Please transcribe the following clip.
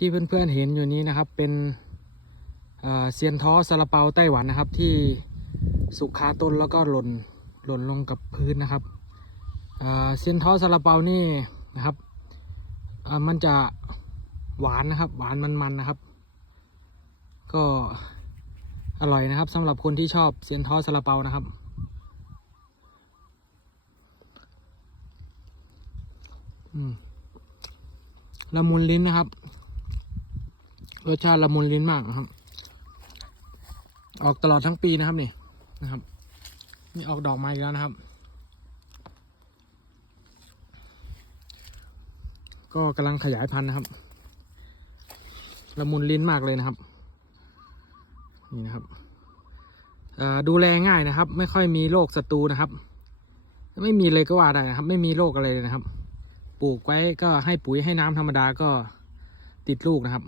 ที่เพื่อนๆเห็นอยู่นี้นะครับเป็นเซียนท้อซาลาเปาไต้หวันนะครับ ที่สุกคาต้นแล้วก็หล่นหล่นลงกับพื้นนะครับเซียนท้อซาลาเปานี่นะครับมันจะหวานนะครับ หวานมันๆนะครับ ก็อร่อยนะครับสำหรับคนที่ชอบเซียนท้อซาลาเปานะครับอืมละมุนลิ้นนะครับ รสชาติละมุนลิ้นมากนะครับ ออกตลอดทั้งปีนะครับนี่นะครับ นี่ออกดอกมาอีกแล้วนะครับ ก็กำลังขยายพันธุ์นะครับละมุนลิ้นมากเลยนะครับ นี่นะครับเอ่อดูแลง่ายนะครับ ไม่ค่อยมีโรคศัตรูนะครับ ไม่มีเลยก็ว่าได้นะครับ ไม่มีโรคอะไรเลยนะครับ ปลูกไว้ก็ให้ปุ๋ยให้น้ำธรรมดาก็ติดลูกนะครับ